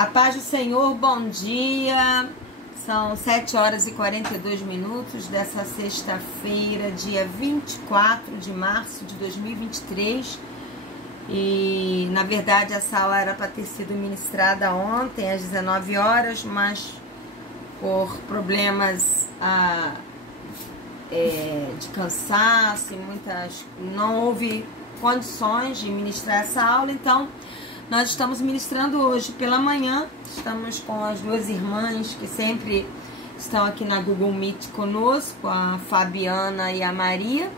A paz do Senhor, bom dia. São 7 horas e 42 minutos dessa sexta-feira, dia 24 de março de 2023. E, na verdade, essa aula era para ter sido ministrada ontem, às 19 horas, mas por problemas de cansaço e não houve condições de ministrar essa aula, então nós estamos ministrando hoje pela manhã. Estamos com as duas irmãs que sempre estão aqui na Google Meet conosco, a Fabiana e a Maria,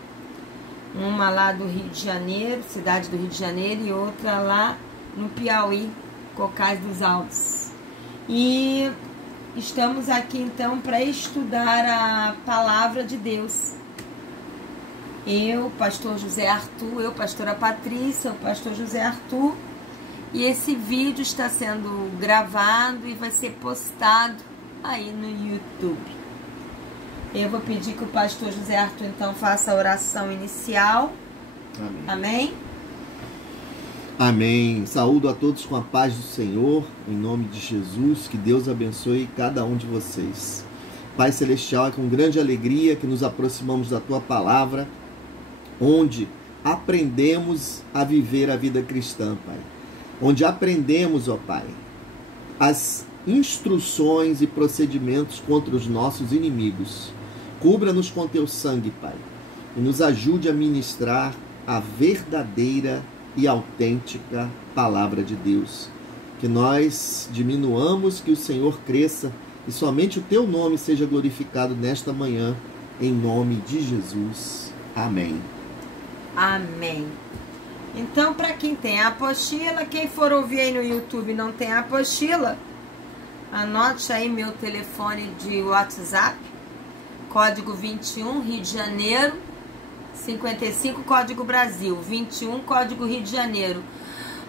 uma lá do Rio de Janeiro, cidade do Rio de Janeiro, e outra lá no Piauí, Cocais dos Altos. E estamos aqui então para estudar a palavra de Deus. Eu, pastor José Arthur, pastora Patrícia, o pastor José Arthur. E esse vídeo está sendo gravado e vai ser postado aí no YouTube. Eu vou pedir que o pastor José Arthur então faça a oração inicial. Amém. Amém? Amém. Saúdo a todos com a paz do Senhor, em nome de Jesus. Que Deus abençoe cada um de vocês. Pai Celestial, é com grande alegria que nos aproximamos da Tua Palavra, onde aprendemos a viver a vida cristã, Pai. Onde aprendemos, ó Pai, as instruções e procedimentos contra os nossos inimigos. Cubra-nos com Teu sangue, Pai, e nos ajude a ministrar a verdadeira e autêntica Palavra de Deus. Que nós diminuamos, que o Senhor cresça e somente o Teu nome seja glorificado nesta manhã, em nome de Jesus. Amém. Amém. Então, para quem tem a apostila, quem for ouvir aí no YouTube e não tem a apostila, anote aí meu telefone de WhatsApp, código 21, Rio de Janeiro, 55, código Brasil, 21, código Rio de Janeiro,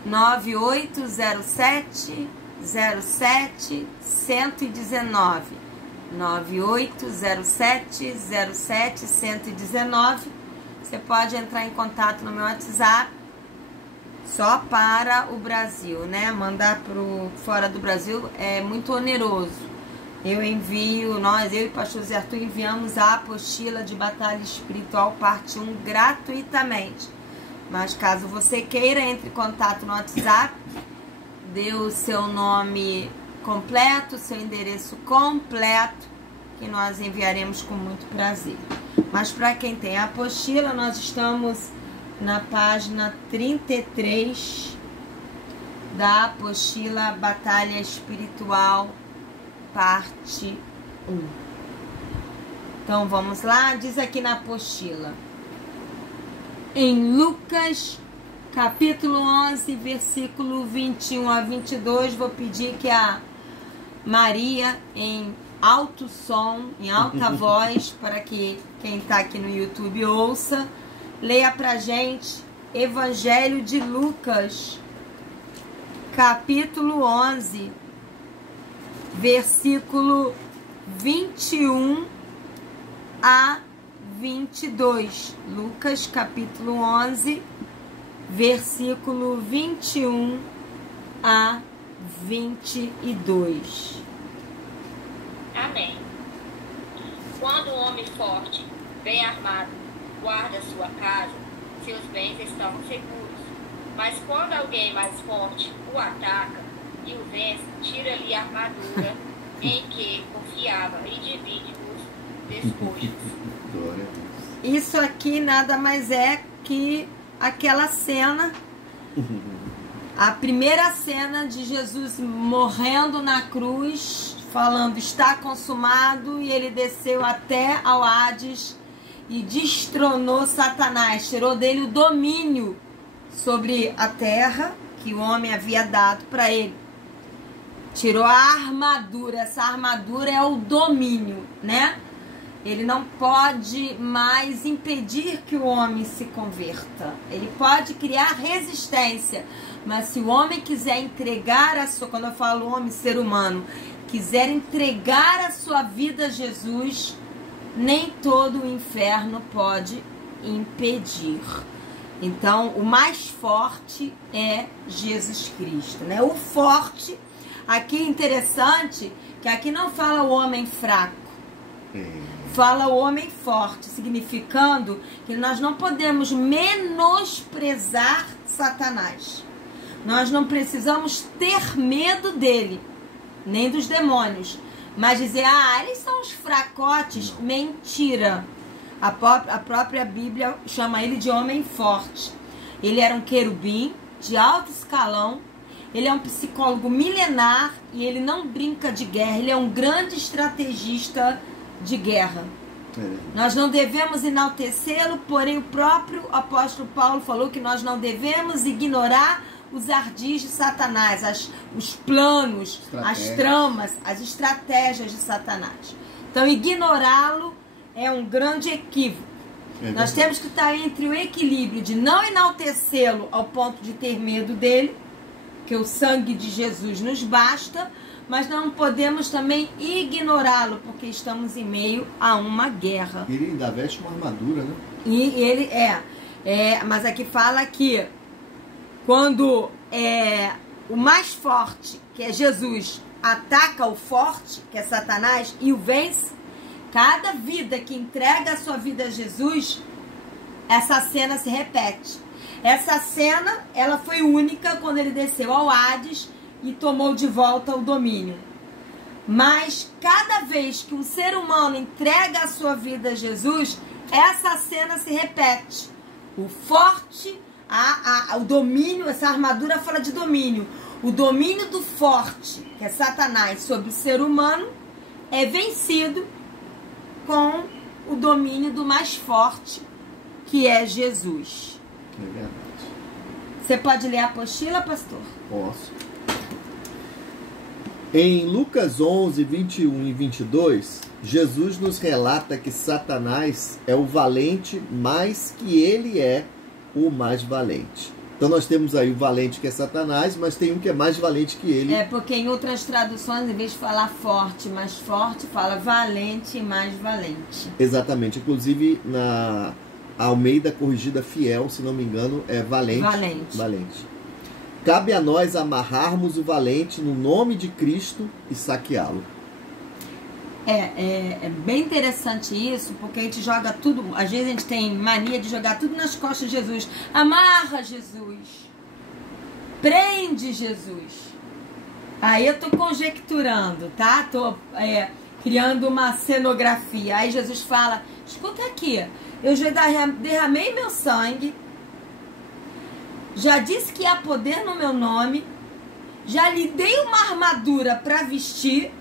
9807 07 119, 9807 07 119. Você pode entrar em contato no meu WhatsApp, só para o Brasil, né? Mandar para fora do Brasil é muito oneroso. Eu e o pastor Zé Arthur enviamos a apostila de Batalha Espiritual parte 1 gratuitamente. Mas caso você queira, entre em contato no WhatsApp, dê o seu nome completo, seu endereço completo, que nós enviaremos com muito prazer. Mas para quem tem a apostila, nós estamos na página 33 da apostila Batalha Espiritual, parte 1. Então vamos lá, diz aqui na apostila. Em Lucas, capítulo 11, versículo 21 a 22, vou pedir que a Maria, em alto som, em alta voz, para que quem está aqui no YouTube ouça, leia pra gente Evangelho de Lucas, capítulo 11, versículo 21 a 22. Lucas, capítulo 11, versículo 21 a 22. Amém. Quando um homem forte, bem armado, guarda sua casa, seus bens estão seguros. Mas quando alguém mais forte o ataca e o vence, tira-lhe a armadura em que confiava e divide os despojos. Isso aqui nada mais é que aquela cena, a primeira cena de Jesus morrendo na cruz, falando está consumado, e ele desceu até ao Hades e destronou Satanás, tirou dele o domínio sobre a terra que o homem havia dado para ele. Tirou a armadura, essa armadura é o domínio, né? Ele não pode mais impedir que o homem se converta. Ele pode criar resistência, mas se o homem quiser entregar a sua, quando eu falo homem, ser humano, quiser entregar a sua vida a Jesus, nem todo o inferno pode impedir. Então, o mais forte é Jesus Cristo, né? O forte, Aqui é interessante que aqui não fala o homem fraco, fala o homem forte, significando que nós não podemos menosprezar Satanás. Nós não precisamos ter medo dele, nem dos demônios, mas dizer, eles são os fracotes. Mentira. A própria Bíblia chama ele de homem forte. Ele era um querubim de alto escalão, ele é um psicólogo milenar e ele não brinca de guerra, ele é um grande estrategista de guerra. Nós não devemos enaltecê-lo, porém o próprio apóstolo Paulo falou que nós não devemos ignorar os ardis de Satanás, os planos, as tramas, as estratégias de Satanás. Então, ignorá-lo é um grande equívoco. Nós temos que estar entre o equilíbrio de não enaltecê-lo ao ponto de ter medo dele, que o sangue de Jesus nos basta, mas não podemos também ignorá-lo, porque estamos em meio a uma guerra. Ele ainda veste uma armadura, né? E ele mas aqui fala que quando o mais forte, que é Jesus, ataca o forte, que é Satanás, e o vence, cada vida que entrega a sua vida a Jesus, essa cena se repete. Essa cena, ela foi única quando ele desceu ao Hades e tomou de volta o domínio. Mas cada vez que um ser humano entrega a sua vida a Jesus, essa cena se repete. O forte, o domínio, essa armadura fala de domínio. O domínio do forte, que é Satanás, sobre o ser humano, é vencido com o domínio do mais forte, que é Jesus. É verdade. Você pode ler a apostila, pastor? Posso. Em Lucas 11, 21 e 22, Jesus nos relata que Satanás é o valente, mais que ele é o mais valente. Então nós temos aí o valente, que é Satanás, mas tem um que é mais valente que ele. Porque em outras traduções, em vez de falar forte, mais forte, fala valente e mais valente. Exatamente. Inclusive na Almeida Corrigida Fiel, se não me engano, é valente. Valente. Cabe a nós amarrarmos o valente no nome de Cristo e saqueá-lo. É bem interessante isso, porque a gente joga tudo, às vezes a gente tem mania de jogar tudo nas costas de Jesus. Amarra Jesus, prende Jesus. Aí eu tô conjecturando, tá? Tô criando uma cenografia. Aí Jesus fala, escuta aqui, eu já derramei meu sangue, já disse que há poder no meu nome, já lhe dei uma armadura para vestir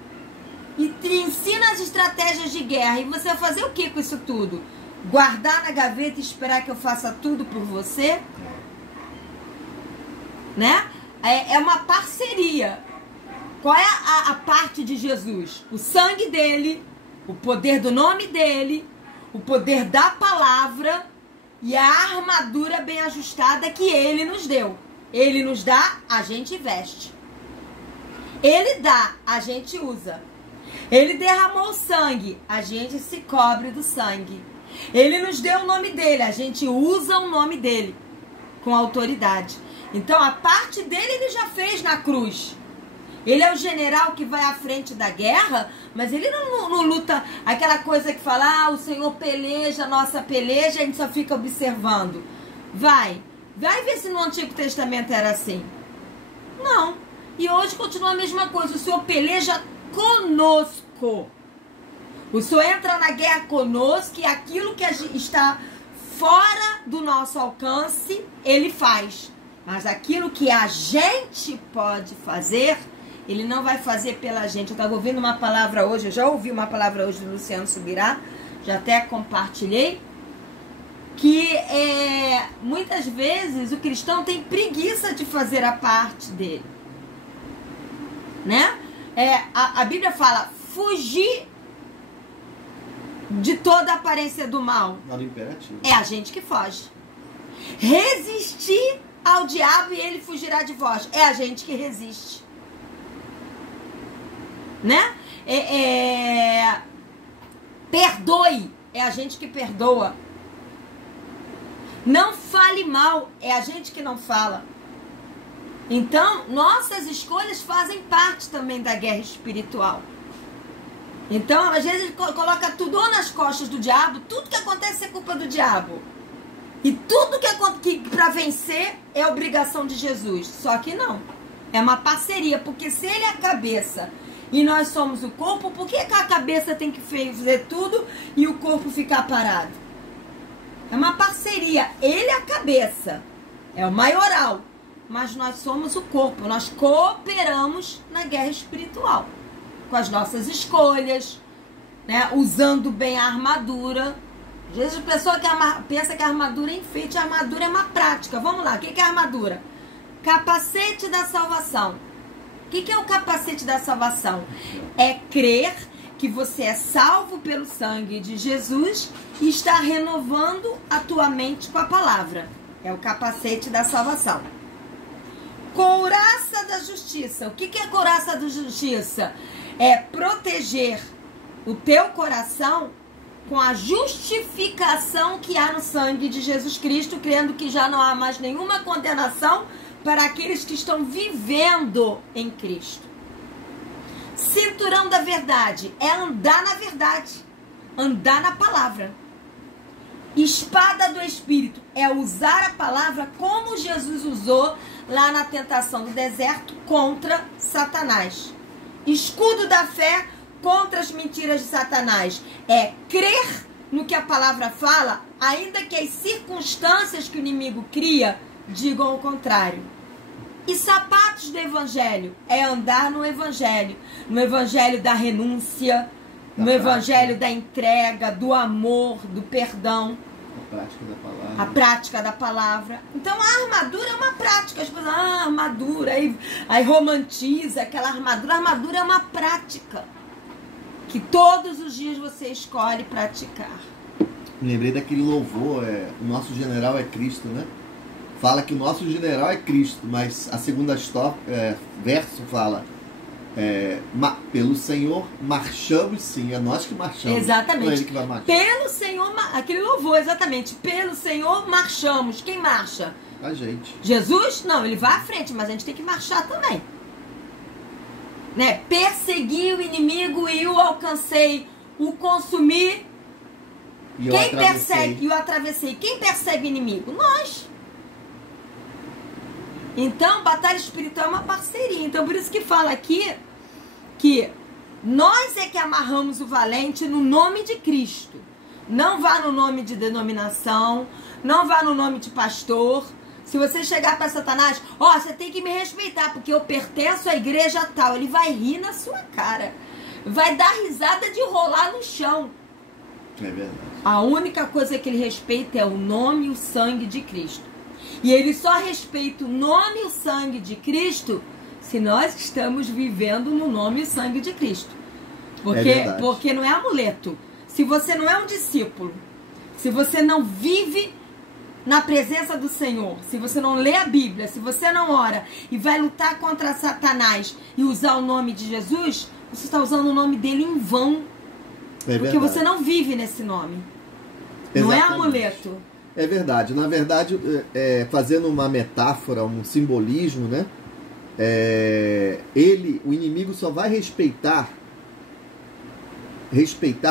e te ensina as estratégias de guerra. E você vai fazer o que com isso tudo? Guardar na gaveta e esperar que eu faça tudo por você? Né? É uma parceria. Qual é a parte de Jesus? O sangue dele, o poder do nome dele, o poder da palavra e a armadura bem ajustada que ele nos deu. Ele nos dá, a gente veste. Ele dá, a gente usa. Ele derramou sangue, a gente se cobre do sangue. Ele nos deu o nome dele, a gente usa o nome dele com autoridade. Então a parte dele ele já fez na cruz. Ele é o general que vai à frente da guerra, mas ele não luta aquela coisa que fala, o Senhor peleja, nossa peleja, a gente só fica observando. Vai ver se no Antigo Testamento era assim. Não. E hoje continua a mesma coisa, o Senhor peleja conosco. O Senhor entra na guerra conosco e aquilo que está fora do nosso alcance, Ele faz. Mas aquilo que a gente pode fazer, Ele não vai fazer pela gente. Eu estava ouvindo uma palavra hoje, eu já ouvi uma palavra hoje do Luciano Subirá, já até compartilhei, que muitas vezes o cristão tem preguiça de fazer a parte dele. Né? A Bíblia fala, fugir de toda a aparência do mal. É a gente que foge. Resistir ao diabo e ele fugirá de vós. É a gente que resiste. Né? Perdoe. É a gente que perdoa. Não fale mal. É a gente que não fala. Então, nossas escolhas fazem parte também da guerra espiritual. Então, às vezes, ele coloca tudo nas costas do diabo, tudo que acontece é culpa do diabo. E tudo que para vencer é obrigação de Jesus. Só que não. É uma parceria, porque se ele é a cabeça e nós somos o corpo, por que a cabeça tem que fazer tudo e o corpo ficar parado? É uma parceria. Ele é a cabeça, é o maioral, mas nós somos o corpo. Nós cooperamos na guerra espiritual com as nossas escolhas, né? Usando bem a armadura. Às vezes a pessoa pensa que a armadura é enfeite, a armadura é uma prática. Vamos lá, o que é a armadura? Capacete da salvação. O que é o capacete da salvação? É crer que você é salvo pelo sangue de Jesus e está renovando a tua mente com a palavra. É o capacete da salvação. Couraça da justiça. O que é couraça da justiça? É proteger o teu coração com a justificação que há no sangue de Jesus Cristo, crendo que já não há mais nenhuma condenação para aqueles que estão vivendo em Cristo. Cinturão da verdade é andar na verdade, andar na palavra. Espada do Espírito é usar a palavra como Jesus usou lá na tentação do deserto contra Satanás. Escudo da fé contra as mentiras de Satanás é crer no que a palavra fala, ainda que as circunstâncias que o inimigo cria digam o contrário. E sapatos do evangelho é andar no evangelho da renúncia, no evangelho da entrega, do amor, do perdão. A prática da palavra. Então a armadura é uma prática. As pessoas, armadura, aí romantiza aquela armadura. A armadura é uma prática que todos os dias você escolhe praticar. Me lembrei daquele louvor, o nosso general é Cristo, né? Fala que o nosso general é Cristo, mas a segunda verso fala pelo Senhor marchamos sim, é nós que marchamos. Exatamente. Não é ele que vai marchar. Pelo Senhor, aquele louvor, exatamente. Pelo Senhor marchamos. Quem marcha? A gente. Jesus? Não, ele vai à frente, mas a gente tem que marchar também. Né? Persegui o inimigo e o alcancei, o consumi. Quem persegue? E o atravessei. Quem persegue o inimigo? Nós. Então, batalha espiritual é uma parceria. Então, por isso que fala aqui que nós é que amarramos o valente no nome de Cristo. Não vá no nome de denominação, não vá no nome de pastor. Se você chegar para Satanás, você tem que me respeitar, porque eu pertenço à igreja tal. Ele vai rir na sua cara. Vai dar risada de rolar no chão. É verdade. A única coisa que ele respeita é o nome e o sangue de Cristo. E ele só respeita o nome e o sangue de Cristo se nós estamos vivendo no nome e o sangue de Cristo. Porque não é amuleto. Se você não é um discípulo, se você não vive na presença do Senhor, se você não lê a Bíblia, se você não ora e vai lutar contra Satanás e usar o nome de Jesus, você está usando o nome dele em vão. Porque você não vive nesse nome. Exatamente. Não é amuleto. É verdade. Na verdade, fazendo uma metáfora, um simbolismo, né? O inimigo só vai respeitar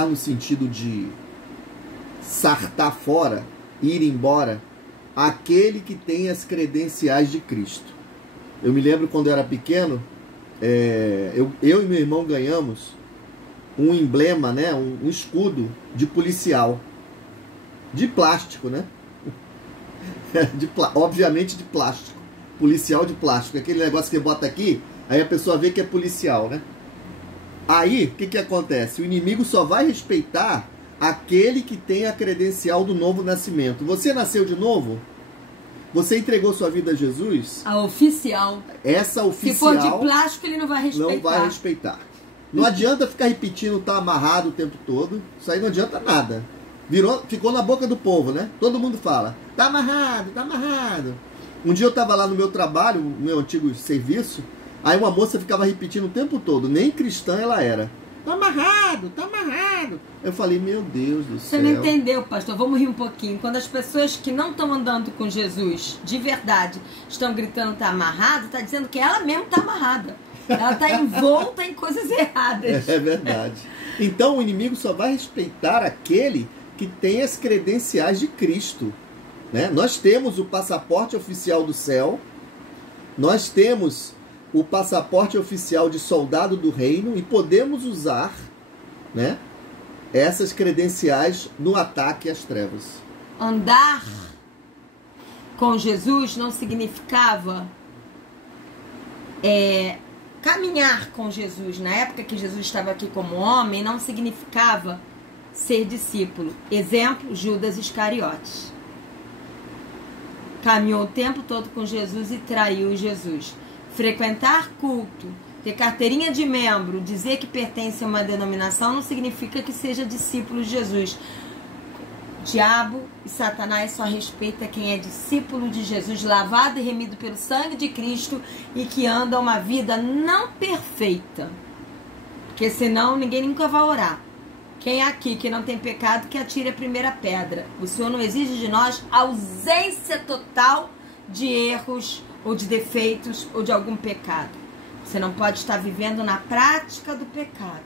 no sentido de sartar fora, ir embora, aquele que tem as credenciais de Cristo. Eu me lembro quando eu era pequeno, eu e meu irmão ganhamos um emblema, né? Um escudo de policial. De plástico, né? Obviamente de plástico. Policial de plástico. Aquele negócio que bota aqui, aí a pessoa vê que é policial, né? Aí, o que acontece? O inimigo só vai respeitar aquele que tem a credencial do novo nascimento. Você nasceu de novo? Você entregou sua vida a Jesus? A oficial. Essa oficial. Se for de plástico, ele não vai respeitar. Não vai respeitar. Não adianta ficar repetindo, tá amarrado o tempo todo. Isso aí não adianta nada. Ficou na boca do povo, né? Todo mundo fala, tá amarrado, tá amarrado. Um dia eu tava lá no meu trabalho, no meu antigo serviço, aí uma moça ficava repetindo o tempo todo, nem cristã ela era. Tá amarrado, tá amarrado. Eu falei, meu Deus do Você céu. não entendeu, pastor? Vamos rir um pouquinho. Quando as pessoas que não estão andando com Jesus de verdade estão gritando tá amarrado, tá dizendo que ela mesmo tá amarrada. Ela tá envolta em coisas erradas. É verdade. Então o inimigo só vai respeitar aquele que tem as credenciais de Cristo, né? Nós temos o passaporte oficial do céu, nós temos o passaporte oficial de soldado do reino e podemos usar, né, essas credenciais no ataque às trevas. Andar com Jesus não significava caminhar com Jesus. Na época que Jesus estava aqui como homem, não significava ser discípulo. Exemplo, Judas Iscariotes. Caminhou o tempo todo com Jesus e traiu Jesus. Frequentar culto, ter carteirinha de membro, dizer que pertence a uma denominação não significa que seja discípulo de Jesus. Diabo e Satanás só respeita quem é discípulo de Jesus, lavado e remido pelo sangue de Cristo e que anda uma vida não perfeita. Porque senão ninguém nunca vai orar. Quem é aqui que não tem pecado, que atire a primeira pedra. O Senhor não exige de nós ausência total de erros ou de defeitos ou de algum pecado. Você não pode estar vivendo na prática do pecado.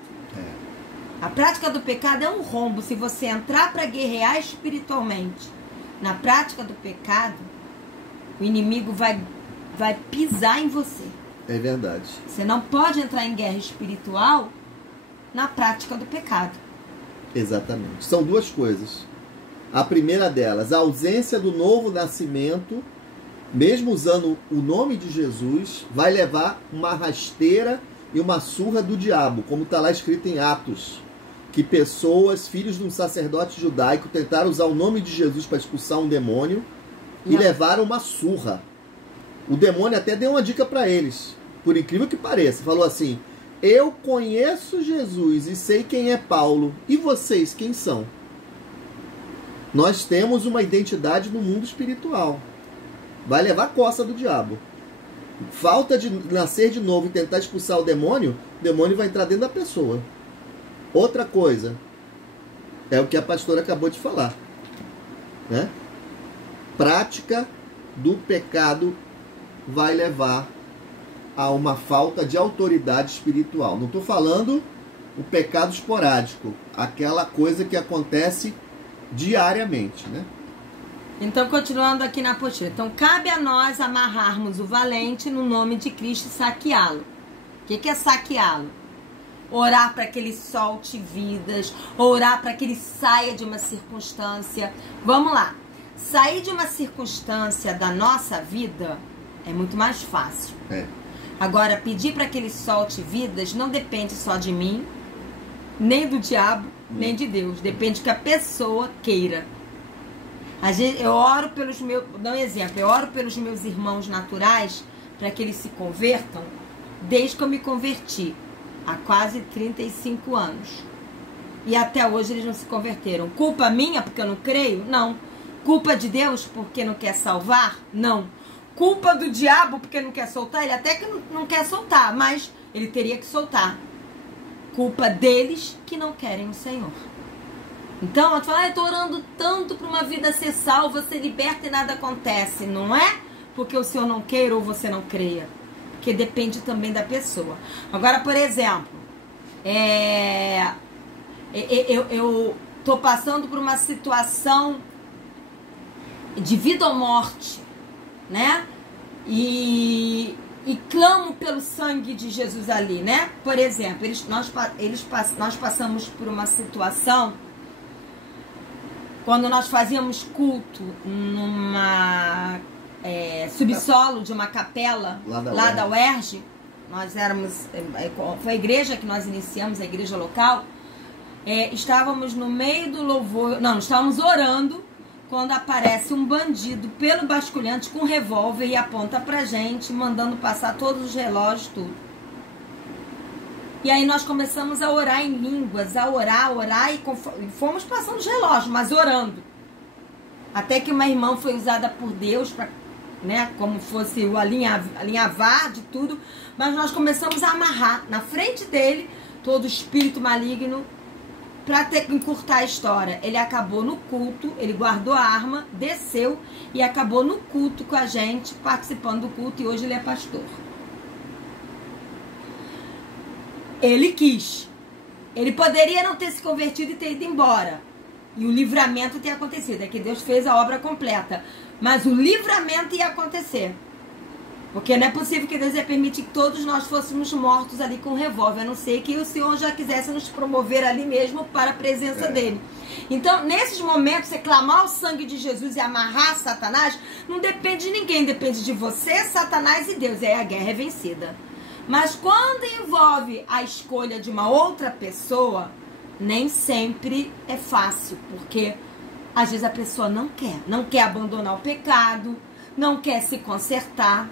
A prática do pecado é um rombo. Se você entrar para guerrear espiritualmente na prática do pecado, o inimigo vai pisar em você. É verdade. Você não pode entrar em guerra espiritual na prática do pecado. Exatamente. São duas coisas. A primeira delas, a ausência do novo nascimento, mesmo usando o nome de Jesus, vai levar uma rasteira e uma surra do diabo, como está lá escrito em Atos, que pessoas, filhos de um sacerdote judaico, tentaram usar o nome de Jesus para expulsar um demônio e levaram uma surra. O demônio até deu uma dica para eles, por incrível que pareça. Falou assim: eu conheço Jesus e sei quem é Paulo, e vocês quem são? Nós temos uma identidade no mundo espiritual. Vai levar coça do diabo. Falta de nascer de novo e tentar expulsar o demônio vai entrar dentro da pessoa. Outra coisa, é o que a pastora acabou de falar, né? Prática do pecado vai levar a uma falta de autoridade espiritual. Não estou falando o pecado esporádico, aquela coisa que acontece diariamente, né? Então, continuando aqui na apostila. Então, cabe a nós amarrarmos o valente no nome de Cristo e saqueá-lo. O que é saqueá-lo? Orar para que ele solte vidas, orar para que ele saia de uma circunstância. Vamos lá. Sair de uma circunstância da nossa vida é muito mais fácil. Agora, pedir para que ele solte vidas não depende só de mim, nem do diabo, nem de Deus. Depende que a pessoa queira. Eu oro pelos meus... Vou dar um exemplo. Eu oro pelos meus irmãos naturais para que eles se convertam desde que eu me converti. Há quase 35 anos. E até hoje eles não se converteram. Culpa minha porque eu não creio? Não. Culpa de Deus porque não quer salvar? Não. Culpa do diabo porque não quer soltar? Ele até que não quer soltar, mas ele teria que soltar. Culpa deles que não querem o Senhor. Então, eu falo, eu tô orando tanto para uma vida ser salva, ser liberta e nada acontece. Não é porque o Senhor não queira ou você não creia. Porque depende também da pessoa. Agora, por exemplo, eu tô passando por uma situação de vida ou morte, né? E clamo pelo sangue de Jesus ali, né? Por exemplo, nós passamos por uma situação quando nós fazíamos culto numa subsolo de uma capela lá da UERJ. Nós éramos, foi a igreja que nós iniciamos, a igreja local. Estávamos no meio do louvor, estávamos orando, quando aparece um bandido pelo basculhante com um revólver e aponta pra gente, mandando passar todos os relógios, tudo. E aí nós começamos a orar em línguas, a orar, e fomos passando os relógios, mas orando. Até que uma irmã foi usada por Deus, pra, né, como fosse o alinhavar de tudo, mas nós começamos a amarrar na frente dele todo espírito maligno. Para encurtar a história, ele acabou no culto, ele guardou a arma, desceu e acabou no culto com a gente, participando do culto, e hoje ele é pastor. Ele quis. Ele poderia não ter se convertido e ter ido embora. E o livramento ter acontecido. É que Deus fez a obra completa. Mas o livramento ia acontecer. Porque não é possível que Deus ia permitir que todos nós fôssemos mortos ali com um revólver. A não ser que o Senhor já quisesse nos promover ali mesmo para a presença dele. Então, nesses momentos, você clamar o sangue de Jesus e amarrar Satanás, não depende de ninguém. Depende de você, Satanás e Deus. E aí a guerra é vencida. Mas quando envolve a escolha de uma outra pessoa, nem sempre é fácil. Porque às vezes a pessoa não quer abandonar o pecado, não quer se consertar.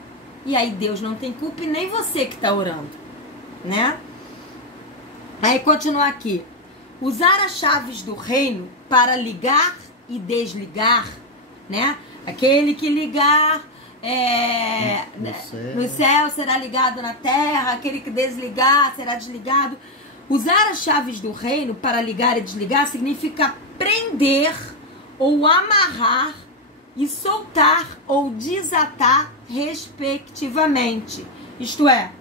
E aí Deus não tem culpa e nem você que está orando, né? Aí continua aqui. Usar as chaves do reino para ligar e desligar, né? Aquele que ligar no céu será ligado na terra, aquele que desligar será desligado. Usar as chaves do reino para ligar e desligar significa prender ou amarrar e soltar ou desatar respectivamente. Isto é,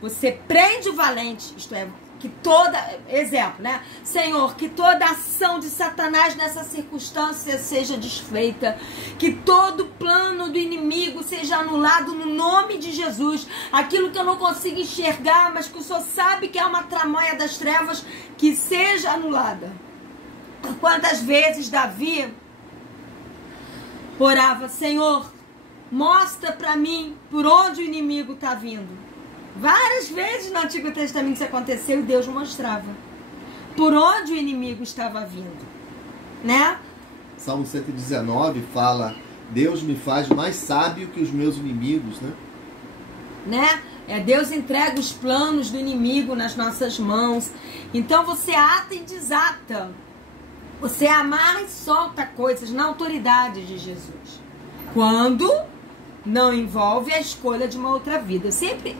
você prende o valente, isto é, que toda, exemplo, né? Senhor, que toda ação de Satanás nessa circunstância seja desfeita, que todo plano do inimigo seja anulado no nome de Jesus. Aquilo que eu não consigo enxergar, mas que o Senhor sabe que é uma tramóia das trevas, que seja anulada. Quantas vezes Davi orava, Senhor, mostra para mim por onde o inimigo está vindo. Várias vezes no Antigo Testamento isso aconteceu e Deus mostrava por onde o inimigo estava vindo, né? Salmo 119 fala, Deus me faz mais sábio que os meus inimigos, né? Deus entrega os planos do inimigo nas nossas mãos. Então você ata e desata. Você amarra e solta coisas na autoridade de Jesus. Quando não envolve a escolha de uma outra vida. Eu sempre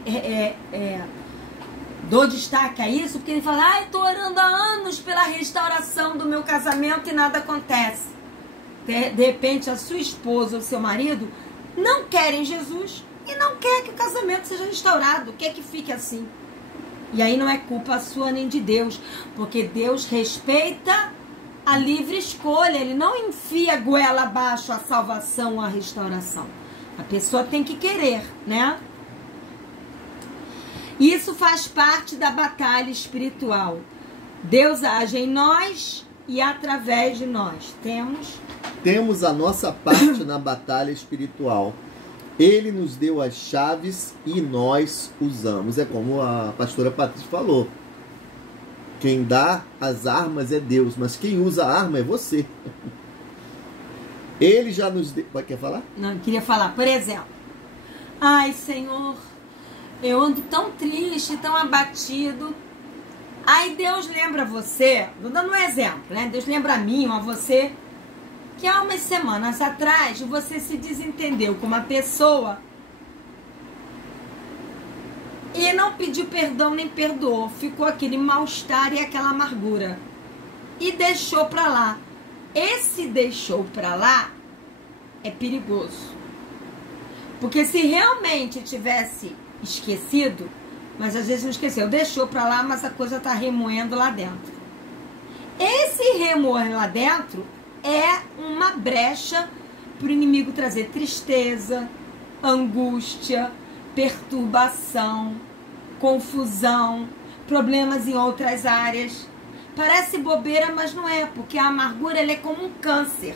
dou destaque a isso, porque ele fala, estou orando há anos pela restauração do meu casamento e nada acontece. De repente, a sua esposa ou seu marido não querem Jesus e não quer que o casamento seja restaurado, quer que fique assim. E aí não é culpa sua nem de Deus, porque Deus respeita a livre escolha, ele não enfia a goela abaixo a salvação ou a restauração. A pessoa tem que querer, né? Isso faz parte da batalha espiritual. Deus age em nós e através de nós. Temos a nossa parte na batalha espiritual. Ele nos deu as chaves e nós usamos. É como a pastora Patrícia falou. Quem dá as armas é Deus, mas quem usa a arma é você. Ele já nos deu... Quer falar? Não, eu queria falar, por exemplo. Ai, Senhor, eu ando tão triste, tão abatido. Aí Deus lembra você, vou dando um exemplo, né? Deus lembra a mim ou a você, que há umas semanas atrás você se desentendeu com uma pessoa e não pediu perdão nem perdoou. Ficou aquele mal-estar e aquela amargura. E deixou pra lá. Esse deixou pra lá é perigoso. Porque se realmente tivesse esquecido, mas às vezes não esqueceu, deixou pra lá, mas a coisa tá remoendo lá dentro. Esse remoer lá dentro é uma brecha pro inimigo trazer tristeza, angústia, perturbação, confusão, problemas em outras áreas. Parece bobeira, mas não é, porque a amargura ela é como um câncer.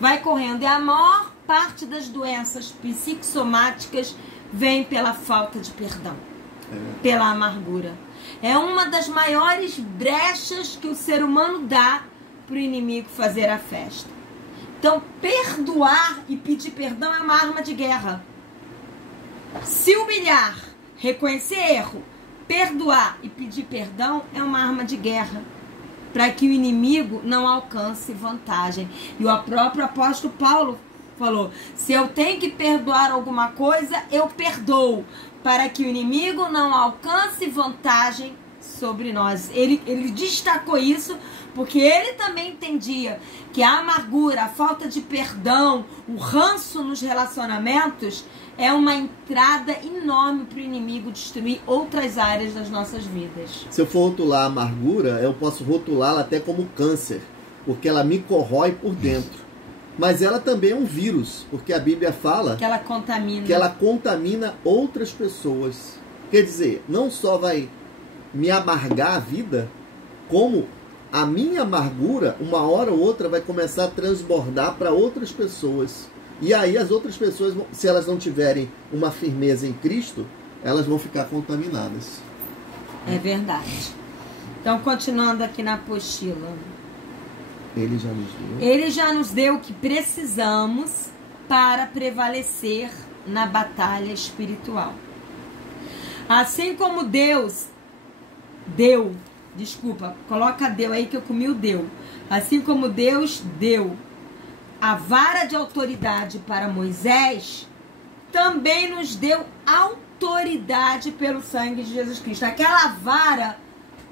Vai correndo. E a maior parte das doenças psicossomáticas vem pela falta de perdão, pela amargura. É uma das maiores brechas que o ser humano dá para o inimigo fazer a festa. Então, perdoar e pedir perdão é uma arma de guerra. Se humilhar, reconhecer erro, perdoar e pedir perdão é uma arma de guerra para que o inimigo não alcance vantagem. E o próprio apóstolo Paulo falou, se eu tenho que perdoar alguma coisa, eu perdoo, para que o inimigo não alcance vantagem sobre nós. Ele destacou isso porque ele também entendia que a amargura, a falta de perdão, o ranço nos relacionamentos é uma entrada enorme para o inimigo destruir outras áreas das nossas vidas. Se eu for rotular a amargura, eu posso rotulá-la até como câncer, porque ela me corrói por dentro. Mas ela também é um vírus, porque a Bíblia fala que ela contamina outras pessoas. Quer dizer, não só vai me amargar a vida, como a minha amargura, uma hora ou outra, vai começar a transbordar para outras pessoas. E aí as outras pessoas, se elas não tiverem uma firmeza em Cristo, elas vão ficar contaminadas. É verdade. Então, continuando aqui na apostila. Ele já nos deu o que precisamos para prevalecer na batalha espiritual. Assim como Deus deu, coloca deu aí que eu comi o deu. Assim como Deus deu a vara de autoridade para Moisés, também nos deu autoridade pelo sangue de Jesus Cristo. Aquela vara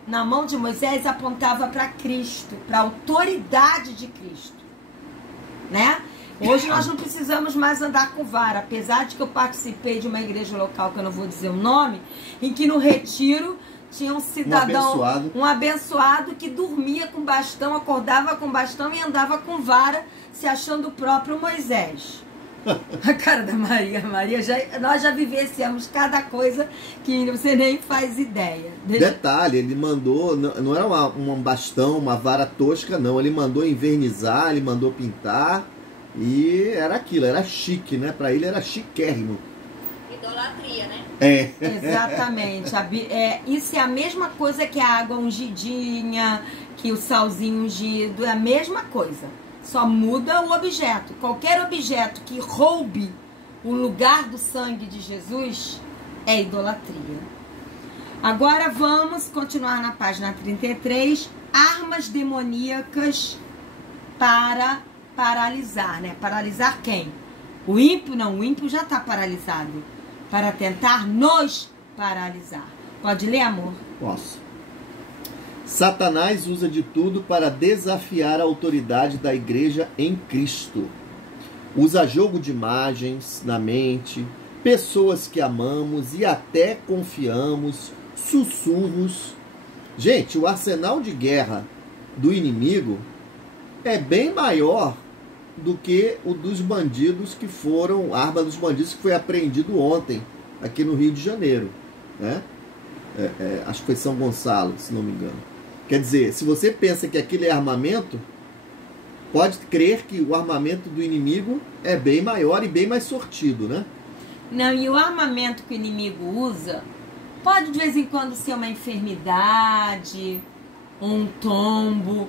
na mão de Moisés apontava para Cristo, para a autoridade de Cristo, né? Hoje nós não precisamos mais andar com vara, apesar de que eu participei de uma igreja local, que eu não vou dizer o nome, em que no retiro tinha um cidadão, um abençoado que dormia com bastão, acordava com bastão e andava com vara, se achando o próprio Moisés. A cara da Maria, nós já vivenciamos cada coisa que você nem faz ideia. Detalhe, ele mandou, não era um bastão, uma vara tosca, não. Ele mandou invernizar, ele mandou pintar. E era aquilo, era chique, né? Pra ele era chiquérrimo. Idolatria, né? É. Exatamente. Isso é a mesma coisa que a água ungidinha, que o salzinho ungido, é a mesma coisa. Só muda o objeto. Qualquer objeto que roube o lugar do sangue de Jesus é idolatria. Agora vamos continuar na página 33. Armas demoníacas para paralisar, né? Paralisar quem? O ímpio? Não, o ímpio já está paralisado. Para tentar nos paralisar. Pode ler, amor? Posso. Satanás usa de tudo para desafiar a autoridade da igreja em Cristo. Usa jogo de imagens na mente, pessoas que amamos e até confiamos, sussurros. Gente, o arsenal de guerra do inimigo é bem maior do que o dos bandidos que foram, a arma dos bandidos que foi apreendido ontem, aqui no Rio de Janeiro, né? Acho que foi São Gonçalo, se não me engano. Quer dizer, se você pensa que aquilo é armamento, pode crer que o armamento do inimigo é bem maior e bem mais sortido, né? Não, e o armamento que o inimigo usa pode de vez em quando ser uma enfermidade, um tombo,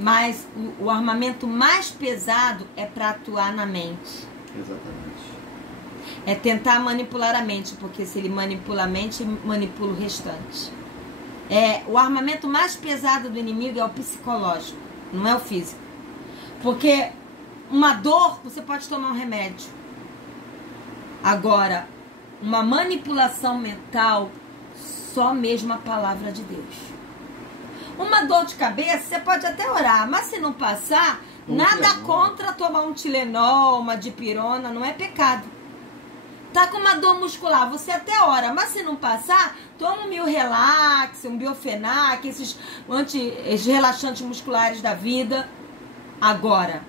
mas o armamento mais pesado é para atuar na mente. Exatamente. É tentar manipular a mente, porque se ele manipula a mente, manipula o restante. O armamento mais pesado do inimigo é o psicológico, não é o físico. Porque uma dor, você pode tomar um remédio. Agora, uma manipulação mental, só mesmo a palavra de Deus. Uma dor de cabeça, você pode até orar, mas se não passar, nada contra tomar um Tilenol, uma dipirona, não é pecado. Tá com uma dor muscular, você até ora, mas se não passar, toma um Mil-Relax, um Biofenac, esses relaxantes musculares da vida. Agora,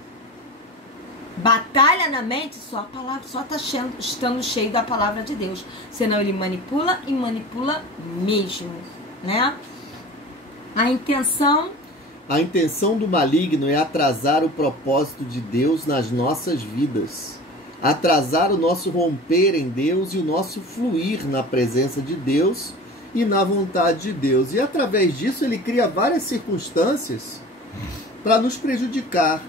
batalha na mente, só a palavra, só tá estando cheio da palavra de Deus. Senão ele manipula e manipula mesmo, né? A intenção do maligno é atrasar o propósito de Deus nas nossas vidas. Atrasar o nosso romper em Deus e o nosso fluir na presença de Deus e na vontade de Deus. E através disso ele cria várias circunstâncias para nos prejudicar.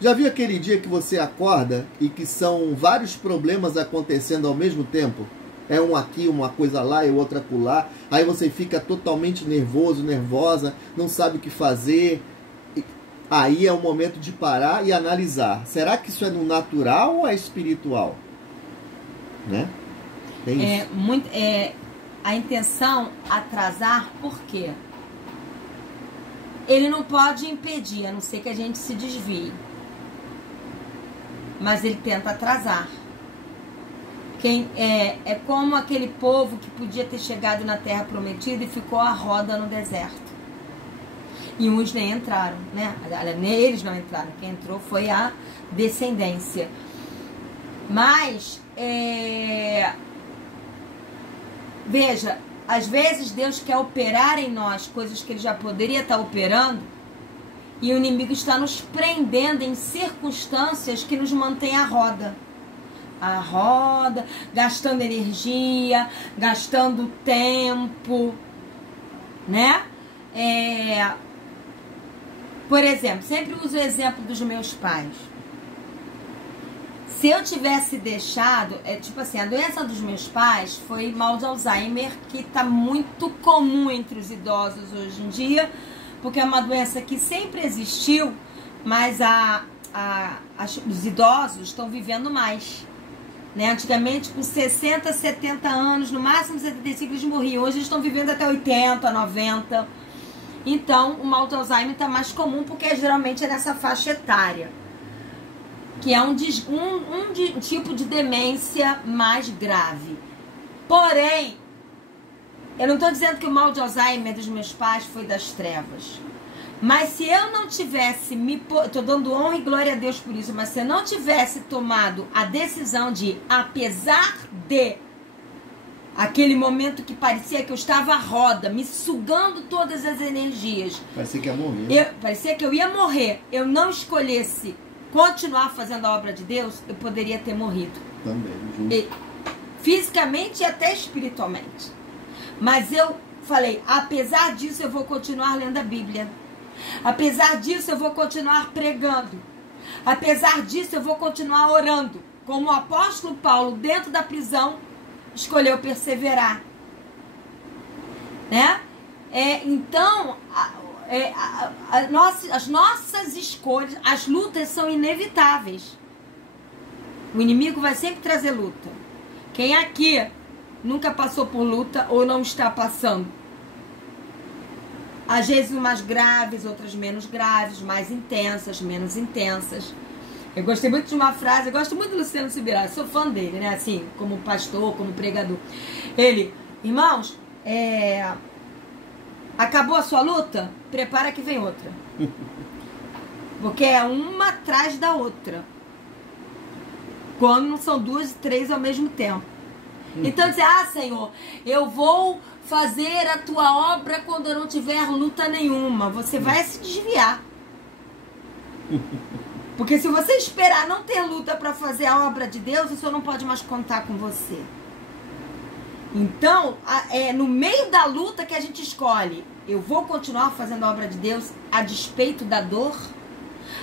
Já viu aquele dia que você acorda e que são vários problemas acontecendo ao mesmo tempo? É um aqui, uma coisa lá e outra acolá. Aí você fica totalmente nervoso, nervosa, não sabe o que fazer. Aí é o momento de parar e analisar. Será que isso é no natural ou é espiritual? Né? a intenção atrasar, por quê? Ele não pode impedir, a não ser que a gente se desvie. Mas ele tenta atrasar. É como aquele povo que podia ter chegado na terra prometida e ficou à roda no deserto. E uns nem entraram, né? Eles não entraram. Quem entrou foi a descendência. Mas, veja, às vezes Deus quer operar em nós coisas que Ele já poderia estar operando, e o inimigo está nos prendendo em circunstâncias que nos mantêm à roda. A roda, gastando energia, gastando tempo, né? Por exemplo, sempre uso o exemplo dos meus pais. Se eu tivesse deixado, tipo assim, a doença dos meus pais foi mal de Alzheimer, que está muito comum entre os idosos hoje em dia, porque é uma doença que sempre existiu, mas os idosos estão vivendo mais. Né? Antigamente, com 60, 70 anos, no máximo 75, eles morriam. Hoje eles estão vivendo até 80, 90. Então, o mal de Alzheimer está mais comum, porque geralmente é nessa faixa etária, que é um tipo de demência mais grave. Porém, eu não estou dizendo que o mal de Alzheimer dos meus pais foi das trevas. Mas se eu não tivesse estou dando honra e glória a Deus por isso, mas se eu não tivesse tomado a decisão de, apesar de aquele momento que parecia que eu estava à roda, me sugando todas as energias. Parecia que ia morrer. Parecia que eu ia morrer. Eu não escolhesse continuar fazendo a obra de Deus, eu poderia ter morrido. Também, fisicamente e até espiritualmente. Mas eu falei, apesar disso eu vou continuar lendo a Bíblia. Apesar disso eu vou continuar pregando. Apesar disso eu vou continuar orando. Como o apóstolo Paulo, dentro da prisão, escolheu perseverar. Né? Então, as nossas escolhas, as lutas são inevitáveis. O inimigo vai sempre trazer luta. Quem aqui nunca passou por luta ou não está passando? Às vezes umas graves, outras menos graves, mais intensas, menos intensas. Eu gostei muito de uma frase, eu gosto muito do Luciano Subirá, sou fã dele, né? Assim, como pastor, como pregador. Ele, irmãos, acabou a sua luta? Prepara que vem outra. Porque é uma atrás da outra. Quando não são duas e três ao mesmo tempo. Então, dizer, Senhor, eu vou fazer a tua obra quando eu não tiver luta nenhuma. Você vai se desviar. Porque se você esperar não ter luta para fazer a obra de Deus, o Senhor não pode mais contar com você. Então, é no meio da luta que a gente escolhe. Eu vou continuar fazendo a obra de Deus a despeito da dor,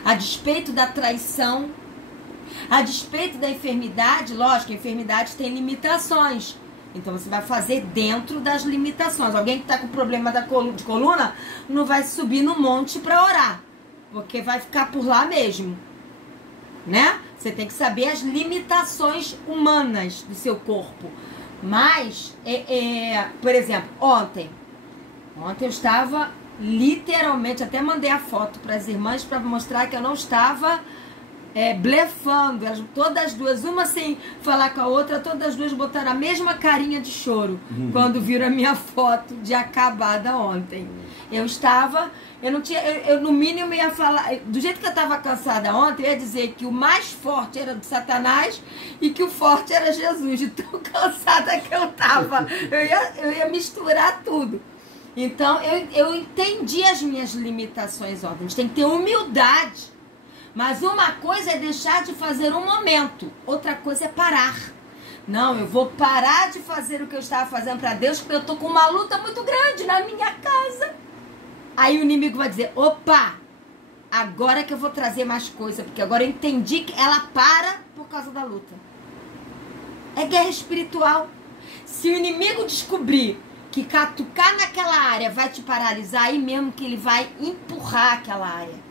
a despeito da traição, a despeito da enfermidade. Lógico, a enfermidade tem limitações. Então você vai fazer dentro das limitações. Alguém que está com problema de coluna não vai subir no monte para orar, porque vai ficar por lá mesmo, né? Você tem que saber as limitações humanas do seu corpo. Mas, por exemplo, ontem eu estava literalmente, até mandei a foto para as irmãs para mostrar que eu não estava blefando. Elas, todas as duas, uma sem falar com a outra, todas as duas botaram a mesma carinha de choro quando viram a minha foto de acabada ontem. Eu no mínimo ia falar, do jeito que eu estava cansada ontem, eu ia dizer que o mais forte era de Satanás e que o forte era Jesus, de tão cansada que eu estava. Eu ia misturar tudo. Então, eu entendi as minhas limitações ontem. A gente tem que ter humildade. Mas uma coisa é deixar de fazer um momento, outra coisa é parar. Não, eu vou parar de fazer o que eu estava fazendo para Deus, porque eu estou com uma luta muito grande na minha casa. Aí o inimigo vai dizer, opa, agora que eu vou trazer mais coisa, porque agora eu entendi que ela para por causa da luta. É guerra espiritual. Se o inimigo descobrir que catucar naquela área vai te paralisar, aí mesmo que ele vai empurrar aquela área.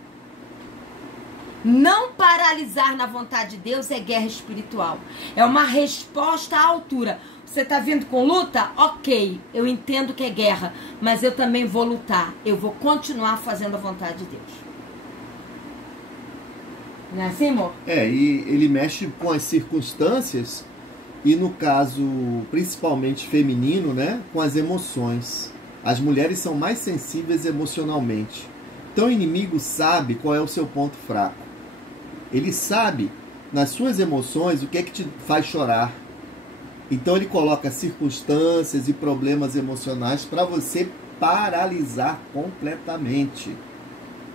Não paralisar na vontade de Deus é guerra espiritual. É uma resposta à altura. Você tá vindo com luta? Ok, eu entendo que é guerra, mas eu também vou lutar. Eu vou continuar fazendo a vontade de Deus. Não é assim, amor? E ele mexe com as circunstâncias e, no caso, principalmente feminino, né, com as emoções. As mulheres são mais sensíveis emocionalmente. Então o inimigo sabe qual é o seu ponto fraco. Ele sabe, nas suas emoções, o que é que te faz chorar. Então ele coloca circunstâncias e problemas emocionais para você paralisar completamente.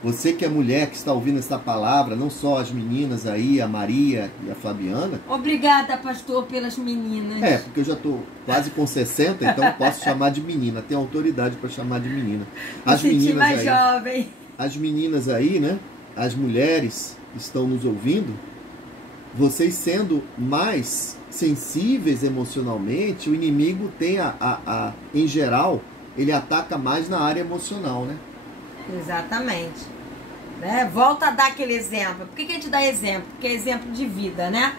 Você que é mulher, que está ouvindo essa palavra, não só as meninas aí, a Maria e a Fabiana. Obrigada, pastor, pelas meninas. Porque eu já estou quase com 60, então eu posso chamar de menina. Tenho autoridade para chamar de menina. As meninas mais aí, jovem. As meninas aí, né? As mulheres que estão nos ouvindo, vocês sendo mais sensíveis emocionalmente, o inimigo tem em geral, ele ataca mais na área emocional, né? Exatamente. Né? Volta a dar aquele exemplo. Por que a gente dá exemplo? Porque é exemplo de vida, né?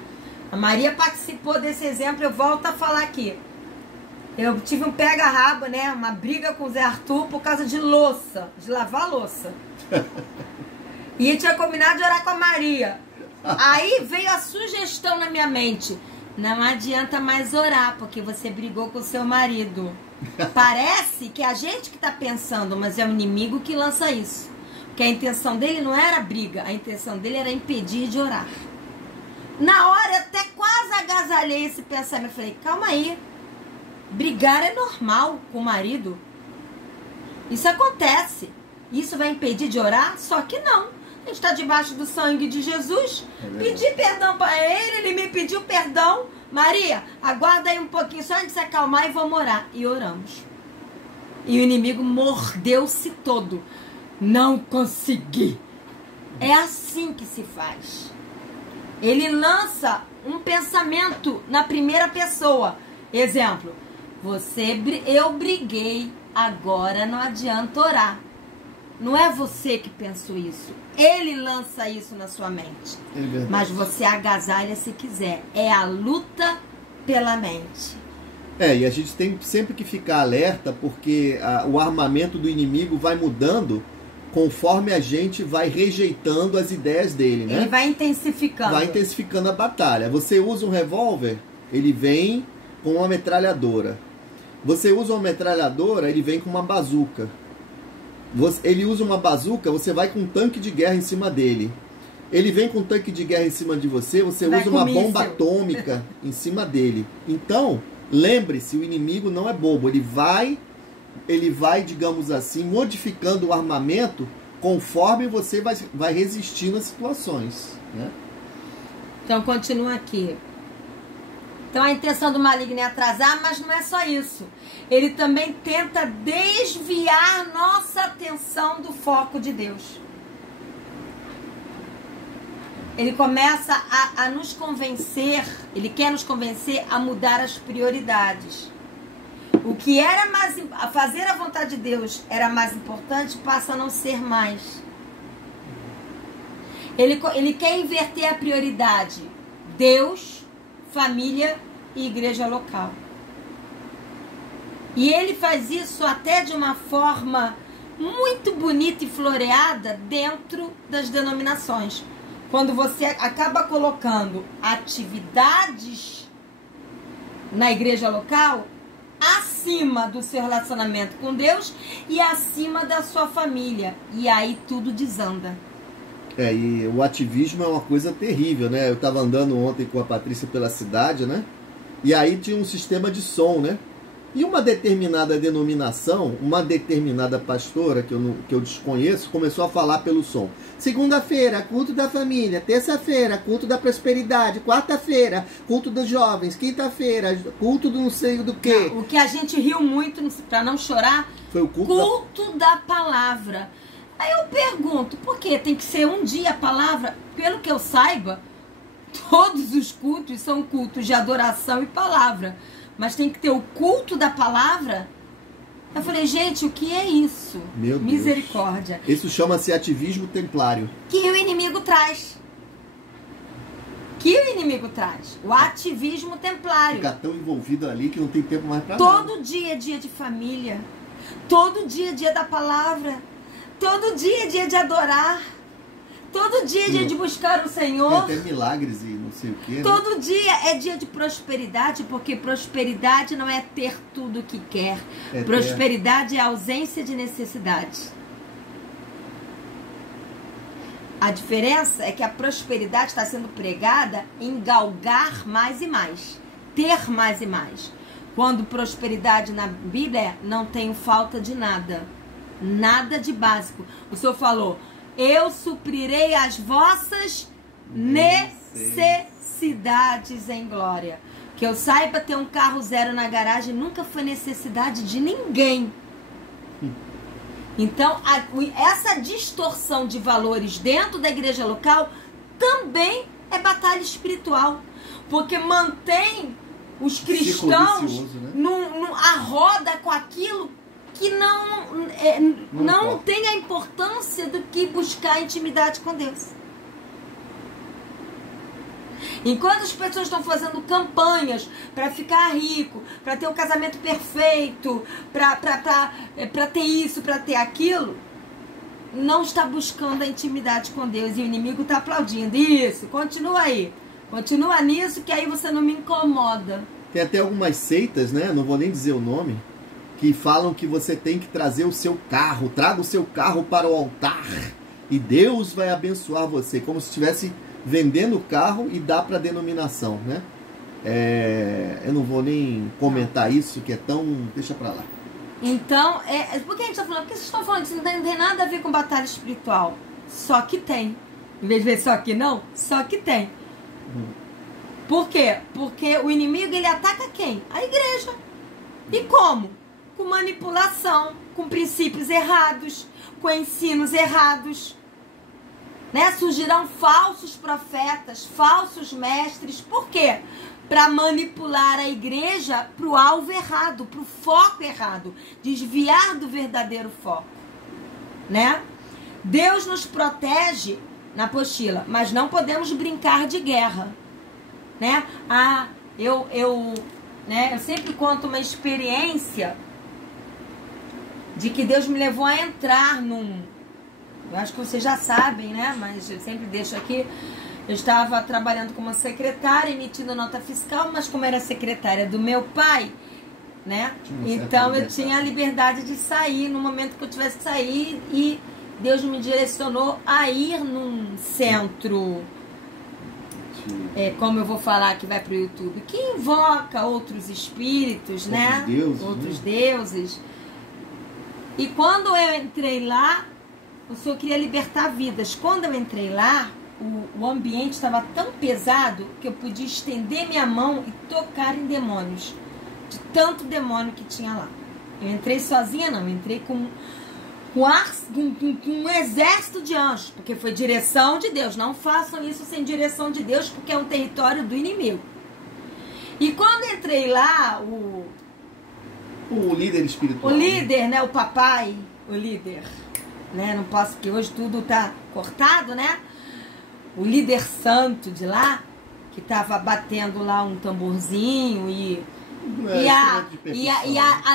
A Maria participou desse exemplo, eu volto a falar aqui. Eu tive um pega-rabo, né? Uma briga com o Zé Arthur por causa de louça, de lavar louça. E eu tinha combinado de orar com a Maria. Aí veio a sugestão na minha mente: não adianta mais orar, porque você brigou com o seu marido. Parece que é a gente que está pensando, mas é o inimigo que lança isso. Porque a intenção dele não era briga, a intenção dele era impedir de orar. Na hora eu até quase agasalhei esse pensamento. Eu falei, calma aí, brigar é normal com o marido. Isso acontece. Isso vai impedir de orar? Só que não. A gente está debaixo do sangue de Jesus. Pedi perdão para ele, ele me pediu perdão. Maria, aguarda aí um pouquinho, só antes de se acalmar e vamos orar. E oramos. E o inimigo mordeu-se todo. Não consegui. É assim que se faz. Ele lança um pensamento na primeira pessoa. Exemplo, eu briguei, agora não adianta orar. Não é você que pensou isso. Ele lança isso na sua mente. Mas você agasalha se quiser. É a luta pela mente. E a gente tem sempre que ficar alerta, porque o armamento do inimigo vai mudando conforme a gente vai rejeitando as ideias dele, né? Ele vai intensificando. Vai intensificando a batalha. Você usa um revólver, ele vem com uma metralhadora. Você usa uma metralhadora, ele vem com uma bazuca. Ele usa uma bazuca, você vai com um tanque de guerra em cima dele. Ele vem com um tanque de guerra em cima de você, você usa uma bomba atômica em cima dele. Então, lembre-se, o inimigo não é bobo. Ele vai, digamos assim, modificando o armamento conforme você vai resistindo às situações, né? Então, continua aqui. Então a intenção do maligno é atrasar, mas não é só isso. Ele também tenta desviar nossa atenção do foco de Deus. Ele começa a nos convencer, ele quer nos convencer a mudar as prioridades. O que era mais, a fazer a vontade de Deus era mais importante, passa a não ser mais. Ele quer inverter a prioridade. Deus, família e igreja local. E ele faz isso até de uma forma muito bonita e floreada dentro das denominações. Quando você acaba colocando atividades na igreja local acima do seu relacionamento com Deus e acima da sua família. E aí tudo desanda. E o ativismo é uma coisa terrível, né? Eu estava andando ontem com a Patrícia pela cidade, né? E aí tinha um sistema de som, né? E uma determinada denominação, uma determinada pastora, que eu desconheço, começou a falar pelo som. Segunda-feira, culto da família. Terça-feira, culto da prosperidade. Quarta-feira, culto dos jovens. Quinta-feira, culto do não sei do quê. Não, o que a gente riu muito, para não chorar, foi o culto da palavra. Aí eu pergunto, por quê? Tem que ser um dia a palavra? Pelo que eu saiba, todos os cultos são cultos de adoração e palavra. Mas tem que ter o culto da palavra? Eu falei, gente, o que é isso? Meu Deus. Misericórdia. Isso chama-se ativismo templário. Que o inimigo traz. que o inimigo traz? O ativismo templário. Fica tão envolvido ali que não tem tempo mais pra nada. Todo dia é dia de família. Todo dia é dia da palavra. Todo dia é dia de adorar. Todo dia é dia de buscar o Senhor. Tem até milagres e não sei o quê. Todo dia é dia de prosperidade, porque prosperidade não é ter tudo o que quer. Prosperidade é a ausência de necessidade. A diferença é que a prosperidade está sendo pregada em galgar mais e mais. Ter mais e mais. Quando prosperidade na Bíblia é não tenho falta de nada. Nada de básico. O Senhor falou, eu suprirei as vossas necessidades em glória. Que eu saiba, ter um carro zero na garagem nunca foi necessidade de ninguém. Então, essa distorção de valores dentro da igreja local também é batalha espiritual. Porque mantém os cristãos vicioso, né? A roda com aquilo que não tem a importância do que buscar intimidade com Deus. Enquanto as pessoas estão fazendo campanhas para ficar rico, para ter um casamento perfeito, para ter isso, para ter aquilo, não está buscando a intimidade com Deus. E o inimigo está aplaudindo. Isso, continua aí. Continua nisso que aí você não me incomoda. Tem até algumas seitas, né? Não vou nem dizer o nome, que falam que você tem que trazer o seu carro. Traga o seu carro para o altar e Deus vai abençoar você. Como se estivesse vendendo o carro e dá para denominação, né? Eu não vou nem comentar isso, que é tão... Deixa pra lá. Então, por que a gente está falando? Porque vocês estão falando que isso não tem nada a ver com batalha espiritual. Só que tem. Em vez de ver só que não, só que tem. Por quê? Porque o inimigo, ele ataca quem? A igreja. E como? Com manipulação, com princípios errados, com ensinos errados. Né? Surgirão falsos profetas, falsos mestres. Por quê? Para manipular a igreja para o alvo errado, para o foco errado. Desviar do verdadeiro foco. Né? Deus nos protege na apostila, mas não podemos brincar de guerra. Né? Eu sempre conto uma experiência de que Deus me levou a entrar eu acho que vocês já sabem, né? Mas eu sempre deixo aqui. Eu estava trabalhando como secretária, emitindo nota fiscal, mas como era secretária do meu pai, né? Então eu tinha a liberdade de sair no momento que eu tivesse que sair, e Deus me direcionou a ir num centro, como eu vou falar que vai pro YouTube, que invoca outros espíritos, né? Outros deuses. E quando eu entrei lá, o Senhor queria libertar vidas. Quando eu entrei lá, o ambiente estava tão pesado que eu podia estender minha mão e tocar em demônios. De tanto demônio que tinha lá. Eu entrei sozinha, não. Eu entrei com um exército de anjos. Porque foi direção de Deus. Não façam isso sem direção de Deus, porque é um território do inimigo. E quando entrei lá, o líder espiritual. O líder, né? O papai, o líder. Né? Não posso, porque hoje tudo tá cortado, né? O líder santo de lá, que tava batendo lá um tamborzinho e a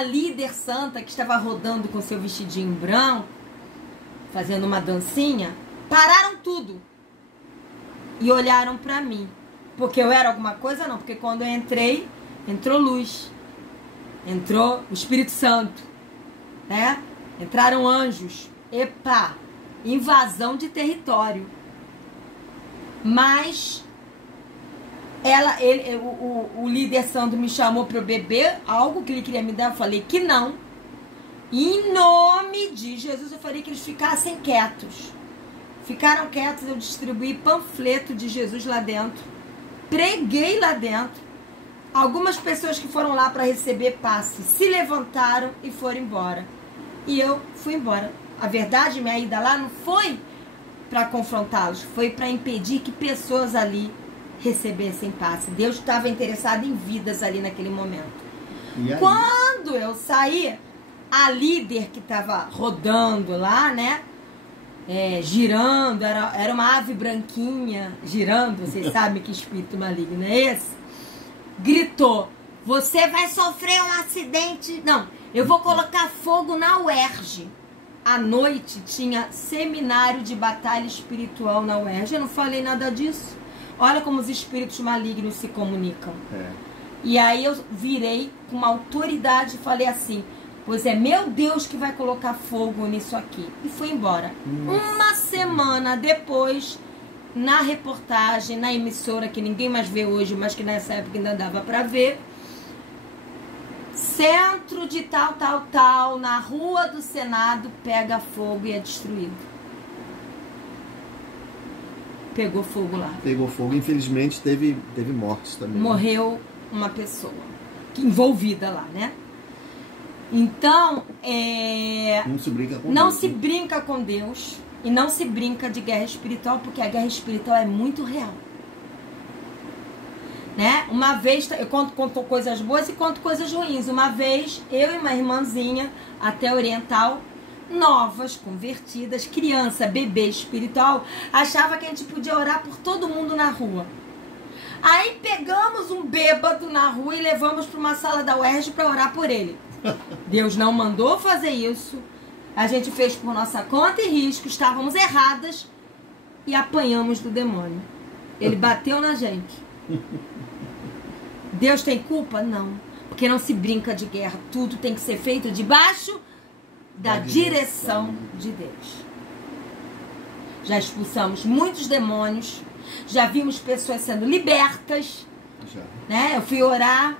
líder santa que estava rodando com seu vestidinho branco, fazendo uma dancinha, pararam tudo e olharam pra mim. Porque eu era alguma coisa? Não, porque quando eu entrei, entrou luz, entrou o Espírito Santo, né? Entraram anjos. Epa, invasão de território. Mas o líder santo me chamou para eu beber algo que ele queria me dar. Eu falei que não. E em nome de Jesus eu falei que eles ficassem quietos. Ficaram quietos, eu distribuí panfleto de Jesus lá dentro. Preguei lá dentro. Algumas pessoas que foram lá para receber passe se levantaram e foram embora. E eu fui embora. A verdade, minha ida lá não foi para confrontá-los, foi para impedir que pessoas ali recebessem passe. Deus estava interessado em vidas ali naquele momento. Quando eu saí, a líder que estava rodando lá, né? girando, era uma ave branquinha girando, vocês sabem que espírito maligno é esse? Gritou: você vai sofrer um acidente. Não, eu vou colocar fogo na UERJ. À noite tinha seminário de batalha espiritual na UERJ. Eu não falei nada disso. Olha como os espíritos malignos se comunicam. E aí eu virei com uma autoridade e falei assim: pois é meu Deus que vai colocar fogo nisso aqui. E fui embora. Uma semana depois, na reportagem, na emissora, que ninguém mais vê hoje, mas que nessa época ainda dava pra ver: centro de tal, na rua do Senado, pega fogo e é destruído. Pegou fogo lá. Pegou fogo. Infelizmente teve mortes também. Morreu uma pessoa envolvida lá, né? Então, não se brinca com Deus e não se brinca de guerra espiritual, porque a guerra espiritual é muito real. Né? Uma vez, eu conto coisas boas e conto coisas ruins. Uma vez, eu e uma irmãzinha, até oriental, novas, convertidas, criança, bebê espiritual, achava que a gente podia orar por todo mundo na rua. Aí pegamos um bêbado na rua e levamos para uma sala da UERJ para orar por ele. Deus não mandou fazer isso. A gente fez por nossa conta e risco, estávamos erradas e apanhamos do demônio. Ele bateu na gente. Deus tem culpa? Não. Porque não se brinca de guerra. Tudo tem que ser feito debaixo da direção de Deus. Já expulsamos muitos demônios. Já vimos pessoas sendo libertas. Né? Eu fui orar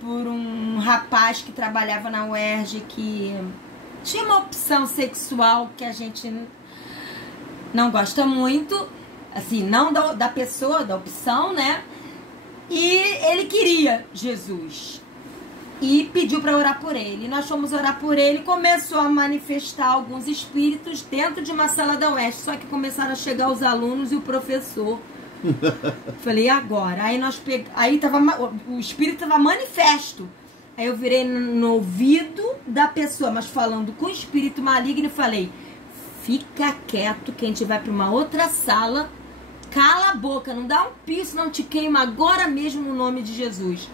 por um rapaz que trabalhava na UERJ, que tinha uma opção sexual que a gente não gosta muito. Assim, não da pessoa, da opção, né? E ele queria Jesus. E pediu para orar por ele. Nós fomos orar por ele. Começou a manifestar alguns espíritos dentro de uma sala da UERJ. Só que começaram a chegar os alunos e o professor. Falei, e agora? Aí o espírito estava manifesto. Aí eu virei no ouvido da pessoa, mas falando com o espírito maligno, e falei: fica quieto que a gente vai para uma outra sala. Cala a boca, não dá um piso, não te queima agora mesmo no nome de Jesus.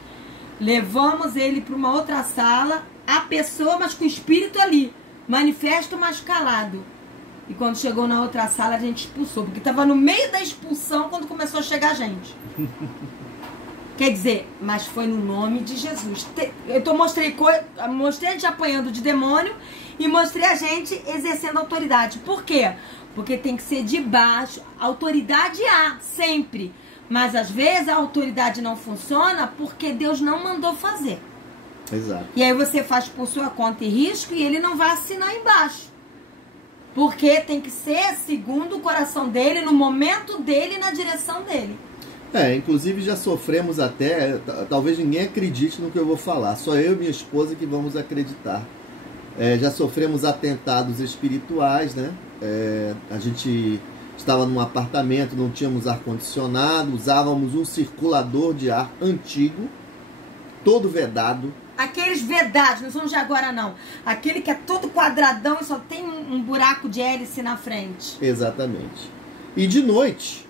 Levamos ele para uma outra sala, a pessoa, mas com o espírito ali, manifesto, mas calado. E quando chegou na outra sala, a gente expulsou, porque estava no meio da expulsão quando começou a chegar gente. Quer dizer, mas foi no nome de Jesus. Mostrei a gente apanhando de demônio e mostrei a gente exercendo autoridade. Por quê? Porque tem que ser de baixo. Autoridade há, sempre. Mas às vezes a autoridade não funciona porque Deus não mandou fazer. Exato. E aí você faz por sua conta e risco e ele não vai assinar embaixo. Porque tem que ser segundo o coração dele, no momento dele, na direção dele. Inclusive já sofremos até, talvez ninguém acredite no que eu vou falar, só eu e minha esposa que vamos acreditar. Já sofremos atentados espirituais, né? A gente estava num apartamento, não tínhamos ar-condicionado, usávamos um circulador de ar antigo, todo vedado. Aqueles vedados, não são de agora não. Aquele que é todo quadradão e só tem um buraco de hélice na frente. Exatamente. E de noite,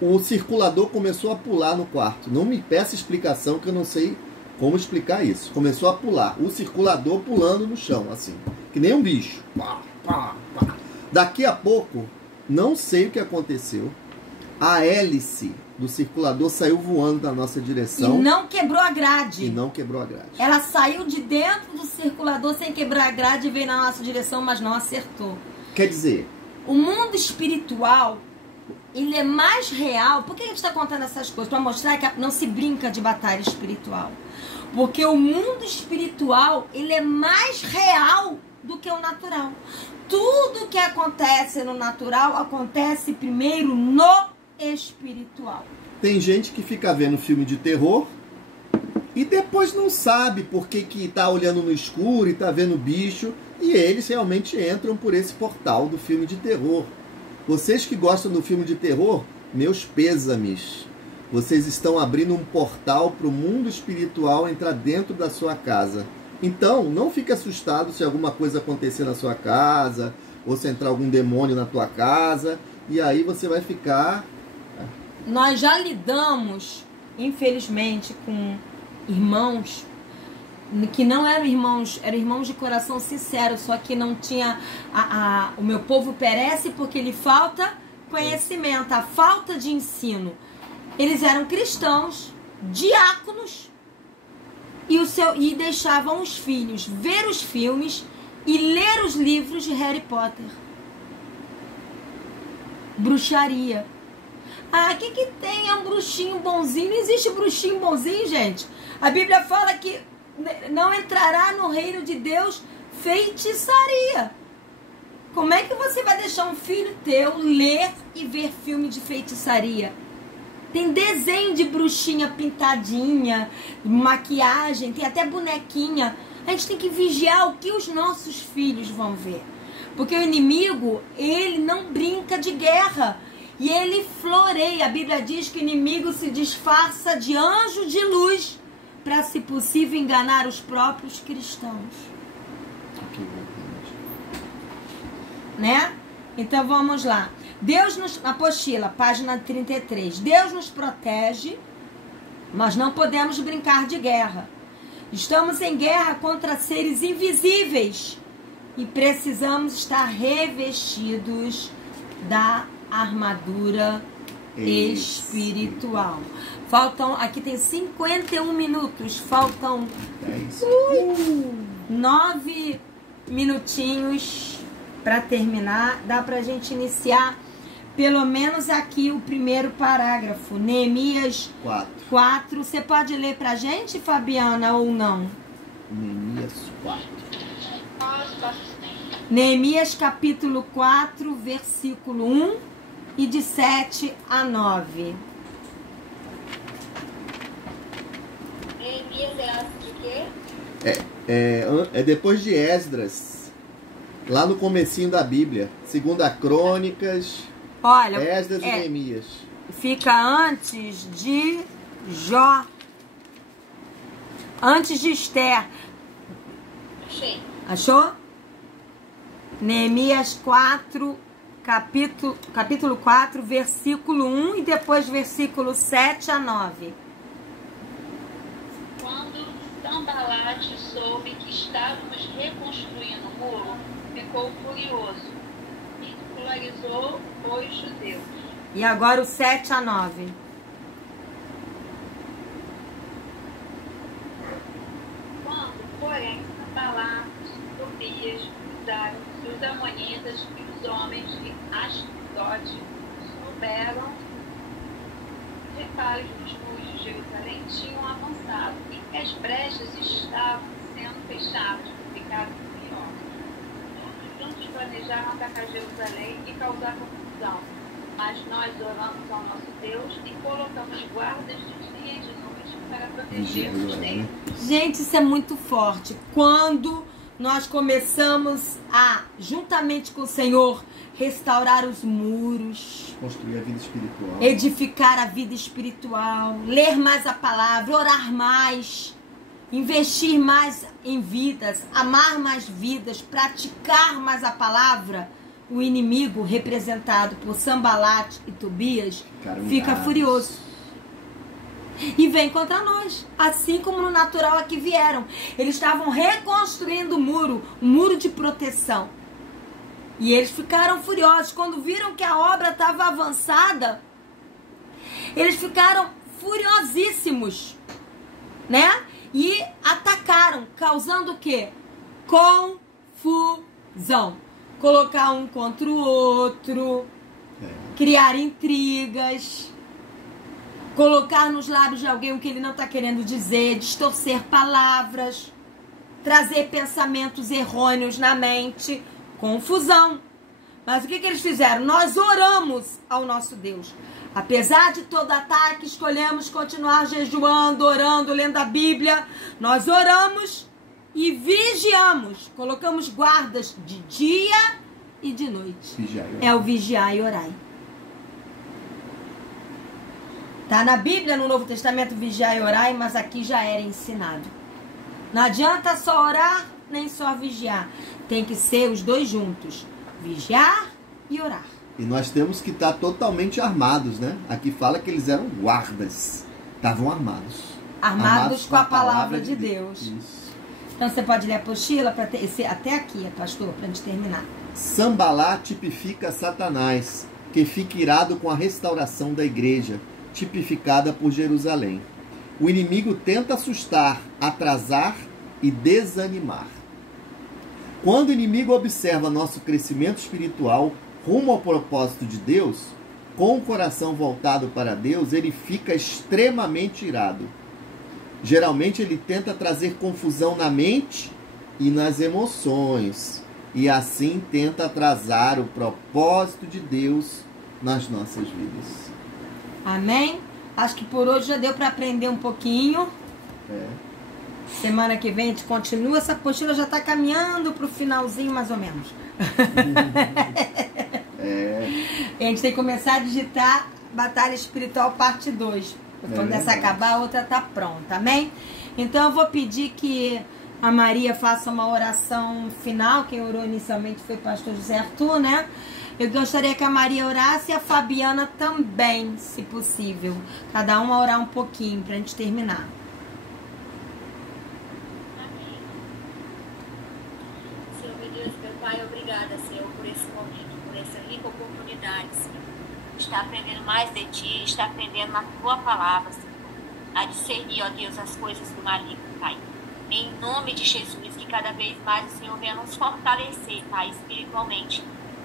o circulador começou a pular no quarto. Não me peça explicação que eu não sei como explicar isso. Começou a pular. O circulador pulando no chão, assim. Que nem um bicho. Pá, pá, pá. Daqui a pouco, não sei o que aconteceu. A hélice do circulador saiu voando na nossa direção. E não quebrou a grade. Ela saiu de dentro do circulador sem quebrar a grade e veio na nossa direção, mas não acertou. Quer dizer, o mundo espiritual, ele é mais real. Por que a gente está contando essas coisas? Para mostrar que não se brinca de batalha espiritual. Porque o mundo espiritual, ele é mais real do que o natural. Tudo que acontece no natural acontece primeiro no espiritual. Tem gente que fica vendo filme de terror e depois não sabe por que tá olhando no escuro e tá vendo bicho, e eles realmente entram por esse portal do filme de terror. Vocês que gostam do filme de terror, meus pêsames. Vocês estão abrindo um portal para o mundo espiritual entrar dentro da sua casa. Então, não fique assustado se alguma coisa acontecer na sua casa, ou se entrar algum demônio na tua casa, e aí você vai ficar... Nós já lidamos, infelizmente, com irmãos que não eram irmãos de coração sincero, só que não tinha... o meu povo perece porque lhe falta conhecimento, a falta de ensino. Eles eram cristãos, diáconos, e deixavam os filhos ver os filmes e ler os livros de Harry Potter. Bruxaria. O que tem? É um bruxinho bonzinho. Não existe bruxinho bonzinho, gente. A Bíblia fala que não entrará no reino de Deus feitiçaria. Como é que você vai deixar um filho teu ler e ver filme de feitiçaria? Tem desenho de bruxinha pintadinha, maquiagem, tem até bonequinha. A gente tem que vigiar o que os nossos filhos vão ver. Porque o inimigo, ele não brinca de guerra. E ele floreia. A Bíblia diz que o inimigo se disfarça de anjo de luz para, se possível, enganar os próprios cristãos. Né? Então vamos lá. Deus nos... Apostila, página 33. Deus nos protege, mas não podemos brincar de guerra. Estamos em guerra contra seres invisíveis e precisamos estar revestidos da armadura espiritual. Faltam, aqui tem 51 minutos, faltam 9 minutinhos para terminar. Dá pra gente iniciar pelo menos aqui o primeiro parágrafo, Neemias 4. Você pode ler pra gente, Fabiana, ou não? Neemias 4. Neemias capítulo 4, versículo 1 e de 7 a 9. Neemias é antes de quê? É depois de Esdras, lá no comecinho da Bíblia, 2 Crônicas, olha, Esdras e Neemias. Fica antes de Jó, antes de Esther. Sim. Achou? Neemias 4, capítulo 4, versículo 1 e depois versículo 7 a 9. Quando Sambalate soube que estávamos reconstruindo o muro, ficou furioso e polarizou os judeus. E agora o 7 a 9. Quando, porém, Sambalate, Tobias, os amonitas e os homens de Ashdod souberam que pares dos muros de Jerusalém tinham avançado e que as brechas estavam sendo fechadas, ficaram furiosos. Todos juntos planejaram atacar Jerusalém e causar confusão, mas nós oramos ao nosso Deus e colocamos guardas de dia e de noite para proteger-nos dele. Gente, isso é muito forte. Quando nós começamos a, juntamente com o Senhor, restaurar os muros, construir a vida espiritual, edificar a vida espiritual, ler mais a palavra, orar mais, investir mais em vidas, amar mais vidas, praticar mais a palavra, o inimigo, representado por Sambalate e Tobias, fica furioso. E vem contra nós, assim como no natural aqui vieram. Eles estavam reconstruindo o muro, um muro de proteção. E eles ficaram furiosos. Quando viram que a obra estava avançada, eles ficaram furiosíssimos, né? E atacaram, causando o quê? Confusão. Colocar um contra o outro, criar intrigas, colocar nos lábios de alguém o que ele não está querendo dizer, distorcer palavras, trazer pensamentos errôneos na mente, confusão. Mas o que eles fizeram? Nós oramos ao nosso Deus. Apesar de todo ataque, escolhemos continuar jejuando, orando, lendo a Bíblia. Nós oramos e vigiamos. Colocamos guardas de dia e de noite. É o vigiar e orar. Tá na Bíblia, no Novo Testamento, vigiar e orar, mas aqui já era ensinado. Não adianta só orar, nem só vigiar. Tem que ser os dois juntos. vigiar e orar. E nós temos que estar totalmente armados, né? Aqui fala que eles eram guardas, estavam armados. Armados com a palavra de Deus. Isso. Então você pode ler a apostila para ter esse até aqui, pastor, para a gente terminar. Sambalá tipifica Satanás, que fica irado com a restauração da igreja, tipificada por Jerusalém. O inimigo tenta assustar, atrasar e desanimar. Quando o inimigo observa nosso crescimento espiritual rumo ao propósito de Deus, com o coração voltado para Deus, ele fica extremamente irado. Geralmente ele tenta trazer confusão na mente e nas emoções, e assim tenta atrasar o propósito de Deus nas nossas vidas. Amém? Acho que por hoje já deu para aprender um pouquinho. Semana que vem a gente continua. Essa apostila já está caminhando para o finalzinho, mais ou menos. A gente tem que começar a digitar Batalha Espiritual parte 2. Quando essa acabar, a outra está pronta. Amém? Então eu vou pedir que a Maria faça uma oração final. Quem orou inicialmente foi o pastor José Arthur, né? Eu gostaria que a Maria orasse e a Fabiana também, se possível. Cada uma orar um pouquinho para a gente terminar. Amém. Senhor, meu Deus, meu Pai, obrigada, Senhor, por esse momento, por essa rica oportunidade, Senhor. Está aprendendo mais de Ti, está aprendendo na Tua palavra, Senhor. A discernir, ó Deus, as coisas do maligno, Pai. Em nome de Jesus, que cada vez mais o Senhor venha nos fortalecer, Pai, espiritualmente.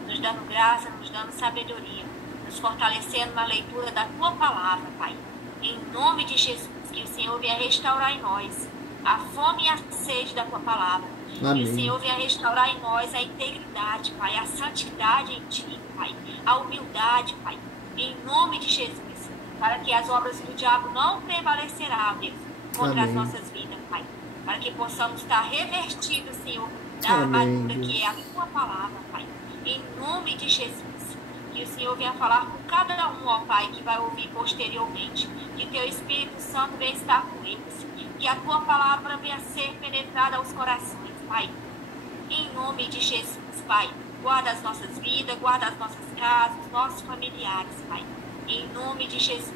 Nos dando graça, nos dando sabedoria, nos fortalecendo na leitura da Tua palavra, Pai. Em nome de Jesus, que o Senhor venha restaurar em nós a fome e a sede da Tua palavra. Amém. Que o Senhor venha restaurar em nós a integridade, Pai, a santidade em Ti, Pai, a humildade, Pai. Em nome de Jesus, para que as obras do diabo não prevalecerão, Deus, contra as nossas vidas, Pai. Para que possamos estar revertidos, Senhor, da armadura que é a Tua palavra, Pai. Em nome de Jesus, que o Senhor venha falar com cada um, ó Pai, que vai ouvir posteriormente, que o Teu Espírito Santo venha estar com eles, que a Tua palavra venha ser penetrada aos corações, Pai. Em nome de Jesus, Pai, guarda as nossas vidas, guarda as nossas casas, os nossos familiares, Pai. Em nome de Jesus.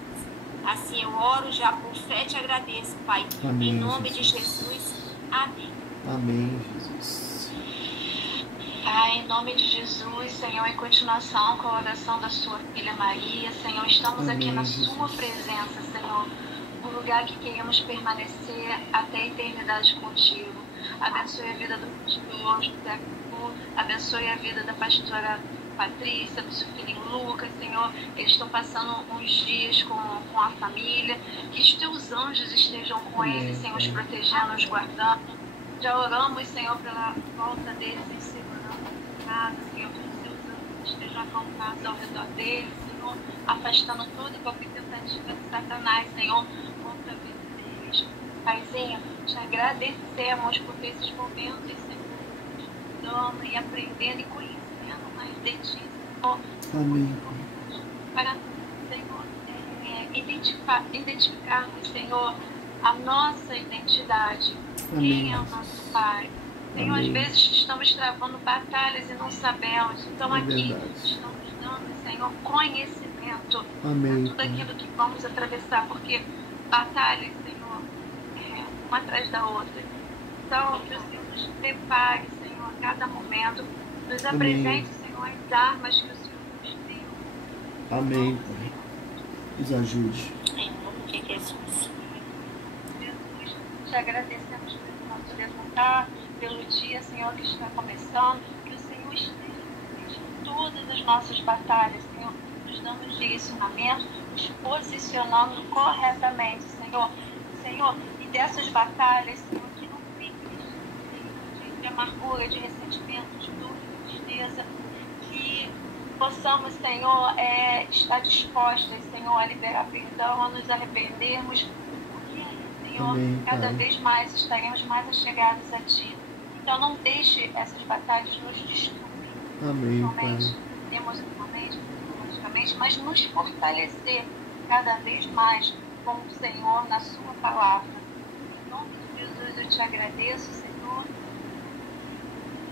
Assim eu oro já por fé, te agradeço, Pai. Amém, em nome Jesus. de Jesus. Amém. Amém, Jesus. Pai, em nome de Jesus, Senhor, em continuação com a oração da sua filha Maria, Senhor, estamos aqui na sua presença, Senhor, um lugar que queremos permanecer até a eternidade contigo. Abençoe a vida do pastor José Arthur, abençoe a vida da pastora Patrícia, do seu filhinho Lucas, Senhor. Eles estão passando uns dias com a família, que os teus anjos estejam com eles, Senhor, os protegendo, os guardando. Já oramos, Senhor, pela volta deles em segurança em casa, Senhor, que os teus anjos estejam acampados ao redor deles, Senhor, afastando toda e qualquer tentativa de Satanás, Senhor, contra a vida deles. Paizinho, te agradecemos por esses momentos, Senhor, estudando e aprendendo e conhecendo mais de Ti, Senhor. Amém. Para, Senhor, identificarmos, Senhor, a nossa identidade. Amém. Quem é o nosso Pai? Senhor, às vezes estamos travando batalhas e não sabemos. Então aqui estamos dando, Senhor, conhecimento Amém. de tudo aquilo que vamos atravessar, porque batalhas, Senhor, uma atrás da outra. Então, que o Senhor nos prepare, Senhor, a cada momento, nos apresente, Senhor, as armas que o Senhor nos deu. Amém, Pai. Nos ajude. Em nome de Jesus. Jesus, te agradecemos pelo nosso levantar, pelo dia, Senhor, que está começando, que o Senhor esteja em todas as nossas batalhas, Senhor, nos dando direcionamento, nos posicionando corretamente, Senhor. Senhor, e dessas batalhas, Senhor, que não fique, Senhor, de amargura, de ressentimento, de dúvida, de tristeza, que possamos, Senhor, estar dispostas, Senhor, a liberar perdão, a nos arrependermos, porque, Senhor, Amém, cada Pai. vez mais estaremos mais achegados a Ti. Então não deixe essas batalhas nos destruir, Amém, somente Pai. emocionalmente, psicologicamente, mas nos fortalecer cada vez mais com o Senhor na Sua palavra. Em nome de Jesus eu te agradeço, Senhor,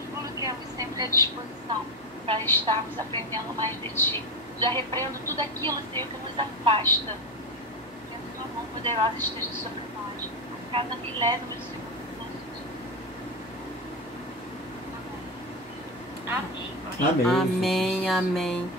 e colocamos sempre à disposição para estarmos aprendendo mais de Ti. Já repreendo tudo aquilo, Senhor, que nos afasta. Que a Tua mão poderosa esteja sobre nós, a cada milésimo de segundo. Amém. Amém. Amém, amém.